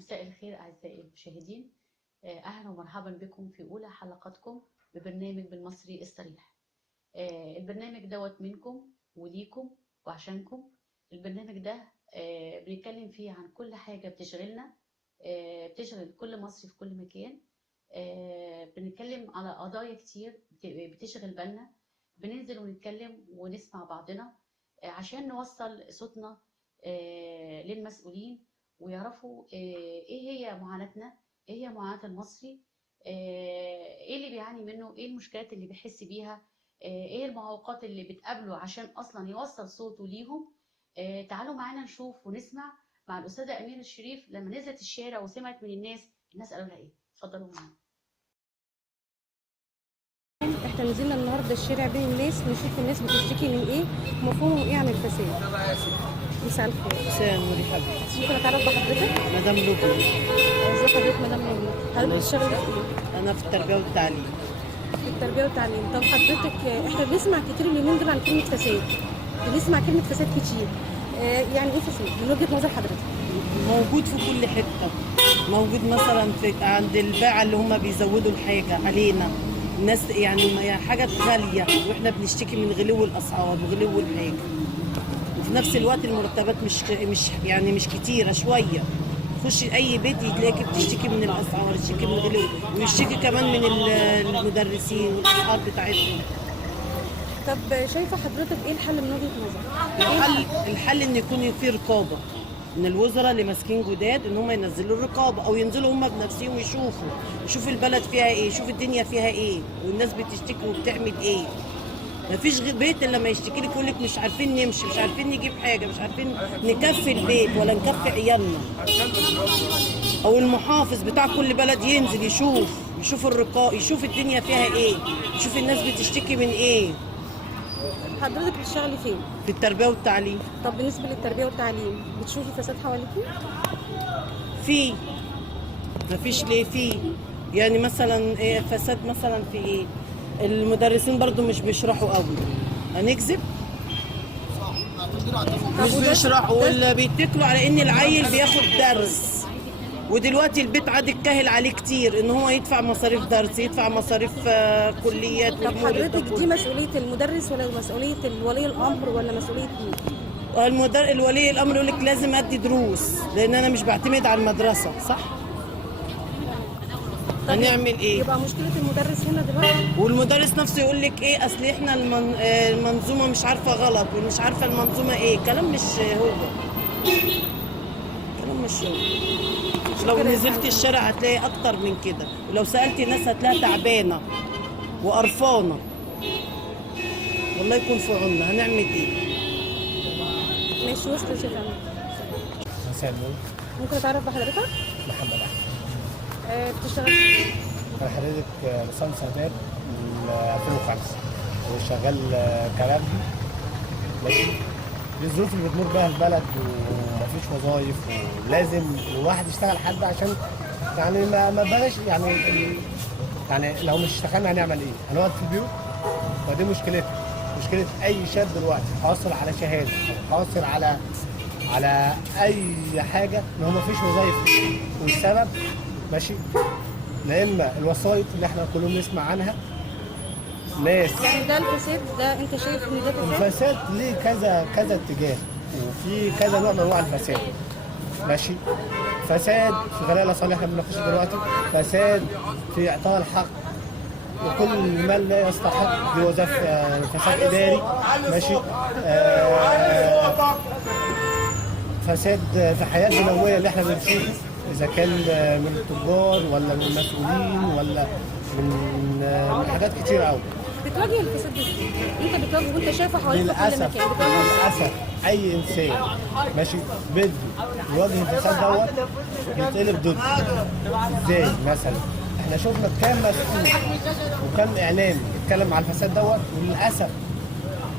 مساء الخير أعزائي المشاهدين. أهلا ومرحبا بكم في أولى حلقاتكم ببرنامج بالمصري استريح. البرنامج دوت منكم وليكم وعشانكم. البرنامج ده بنتكلم فيه عن كل حاجة بتشغلنا، بتشغل كل مصري في كل مكان. بنتكلم على قضايا كتير بتشغل بالنا، بننزل ونتكلم ونسمع بعضنا عشان نوصل صوتنا للمسؤولين ويعرفوا ايه هي معاناتنا، ايه هي معاناة المصري، ايه اللي بيعاني منه، ايه المشكلات اللي بيحس بيها، ايه المعوقات اللي بتقابله عشان اصلا يوصل صوته ليهم. تعالوا معانا نشوف ونسمع مع الأستاذة أميرة الشريف لما نزلت الشارع وسمعت من الناس قالوا لها ايه. اتفضلوا معانا. احنا نزلنا النهارده الشارع بين الناس نشوف الناس بتشتكي من ايه ومفهومهم ايه عن الفساد. مساء الخير. مساء النور يا حبيبتي. ممكن اتعرف بحضرتك؟ مدام لبنى. ازي حضرتك مدام لبنى؟ حضرتك بتشتغلي في ايه؟ أنا في التربية والتعليم. في التربيه والتعليم. طب حضرتك احنا بنسمع كتير اليومين دول عن كلمه فساد. بنسمع كلمه فساد كتير. يعني ايه فساد من وجهه نظر حضرتك؟ موجود في كل حتة. موجود مثلا في عند الباعة اللي هم بيزودوا الحاجة علينا. الناس يعني حاجات غالية واحنا بنشتكي من غلو الأسعار وغلو الحاجة. وفي نفس الوقت المرتبات مش كتيرة شوية. تخش اي بيت تلاقي بتشتكي من الاسعار، تشتكي من الغلو، ويشتكي كمان من المدرسين والاسعار بتاعتهم. طب شايفه حضرتك ايه الحل من وجهه نظرك؟ الحل ان يكون في رقابه من الوزراء اللي ماسكين جداد، ان هم ينزلوا الرقابه او ينزلوا هم بنفسهم يشوفوا البلد فيها ايه، يشوفوا الدنيا فيها ايه، والناس بتشتكي وبتعمل ايه. مفيش بيت الا لما يشتكي لك يقول لك مش عارفين نمشي، مش عارفين نجيب حاجه، مش عارفين نكفي البيت ولا نكفي عيالنا. او المحافظ بتاع كل بلد ينزل يشوف الرقابه، يشوف الدنيا فيها ايه، يشوف الناس بتشتكي من ايه. حضرتك بتشتغلي فين؟ في التربيه والتعليم. طب بالنسبه للتربيه والتعليم بتشوفي فساد حواليكي؟ في مفيش ليه في يعني مثلا ايه فساد مثلا في ايه؟ المدرسين برضو مش بيشرحوا قوي، هنكذب؟ مش بيشرحوا ولا بيتكلوا على ان العيل بياخد درس. ودلوقتي البيت عاد اتكهل عليه كتير ان هو يدفع مصاريف درس، يدفع مصاريف كليات. طب حضرتك دي مسؤوليه المدرس ولا مسؤوليه ولي الامر ولا مسؤوليه مين؟ الولي الامر يقول لك لازم ادي دروس لان انا مش بعتمد على المدرسه، صح؟ هنعمل ايه؟ يبقى مشكله المدرس هنا دلوقتي. والمدرس نفسه يقول لك ايه، اصل احنا المنظومه مش عارفه غلط ومش عارفه المنظومه ايه. كلام مش هو. كلام مش هو. لو نزلت الشارع هتلاقي اكتر من كده، ولو سالتي ناس هتلاقيها تعبانه وقرفانه. والله يكون في عوننا. هنعمل ايه؟ ماشي وصلت يا فندم. مساء النور. ممكن اتعرف بحضرتك؟ محمد احمد. بتشتغل في انا حضرتك ليسانس اداب من 2005 وشغال كبابجي. ماشي. دي الظروف اللي بتمر بها البلد ومفيش وظايف ولازم الواحد يشتغل حد عشان يعني ما بلاش يعني لو مش اشتغلنا هنعمل ايه؟ هنقعد في البيوت؟ فدي مشكله اي شاب دلوقتي حاصل على شهاده، حاصل على اي حاجه ان هو مفيش وظايف. والسبب ماشي لا اما الوسائط اللي احنا كلنا بنسمع عنها ناس. يعني ده الفساد ده انت شايف ان ده فساد؟ الفساد ليه كذا اتجاه وفي كذا نوع من انواع الفساد. ماشي. فساد في غلاء الاسعار اللي احنا بنناقشه دلوقتي، فساد في اعطاء الحق وكل من لا يستحق، دي وظائف فساد اداري. ماشي. فساد في حياه دنيويه اللي احنا بنشوفه، اذا كان من التجار ولا من المسؤولين ولا من حاجات كتير قوي. بتواجه الفساد ازاي؟ انت بتواجهه وانت شايفه حواليك في كل للاسف مكان. للاسف اي انسان ماشي بده يواجه الفساد دوت يتقلب ضده. ازاي مثلا؟ احنا شفنا كام مسؤول وكام اعلامي اتكلم على الفساد دوت، وللاسف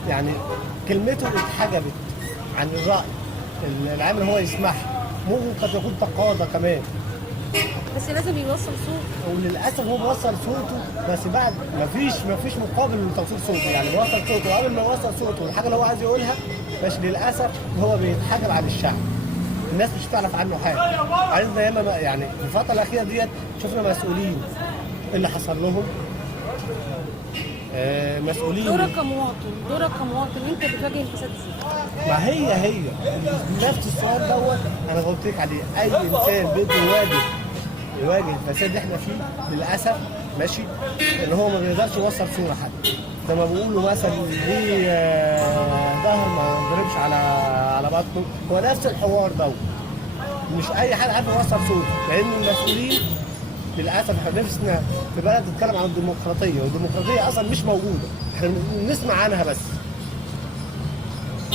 يعني كلمته اتحجبت عن الراي العام اللي هو يسمعها. ممكن قد يكون تقاضى كمان، بس لازم يوصل صوت. وللاسف هو بيوصل صوته بس بعد مفيش مقابل لتوصيل صوته. يعني بيوصل صوته، قبل ما يوصل صوته والحاجه اللي هو عايز يقولها مش للاسف هو بيتحجب عن الشعب. الناس مش هتعرف عنه حاجه. عايزنا ياما يعني في الفتره الاخيره ديت شفنا مسؤولين اللي حصل لهم، مسؤولين. دورك كمواطن انت بتواجه الفساد ازاي؟ ما هي نفس السؤال دوت انا قلت لك عليه. اي انسان بده يواجه الفساد اللي احنا فيه للاسف ماشي، ان هو ما بيقدرش يوصل صوره حد. زي ما بيقولوا مثلا ليه ظهر ما يضربش على بطنه، هو نفس الحوار دوت. مش اي حد عارف يوصل صوره، لان المسؤولين للاسف احنا نفسنا في بلد تتكلم عن الديمقراطيه، والديمقراطيه اصلا مش موجوده، احنا بنسمع عنها بس.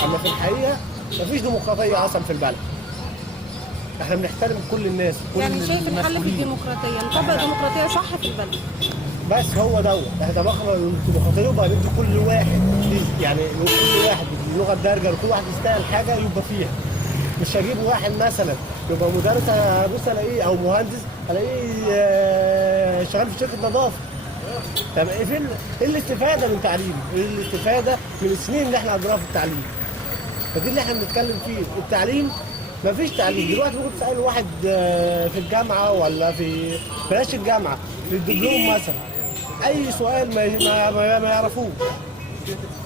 اما في الحقيقه مفيش ديمقراطيه اصلا في البلد. احنا بنحترم كل الناس، كل يعني شايف الحل في المسؤولين. الديمقراطيه، نطبق الديمقراطيه صح في البلد. بس هو دوت احنا طبقنا الديمقراطيه، يبقى ندي كل واحد يعني كل واحد باللغه الدارجه، كل واحد يستاهل حاجه يبقى فيها. مش هجيب واحد مثلا يبقى مدرس ابص الاقيه او مهندس الاقيه شغال في شركه نظافه. طب ايه الاستفاده من تعليمه؟ ايه الاستفاده من السنين اللي احنا قضيناها في التعليم؟ فدي اللي احنا بنتكلم فيه. التعليم مفيش تعليم دلوقتي. ممكن تسال واحد في الجامعه ولا في بلاش الجامعه، في الدبلوم مثلا، اي سؤال ما يعرفوه.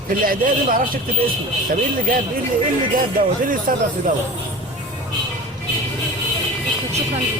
في الاعدادي ما يعرفش يكتب اسمه. طب ايه اللي جاب دوت؟ ايه اللي السبب في دوت؟ شكرا لك.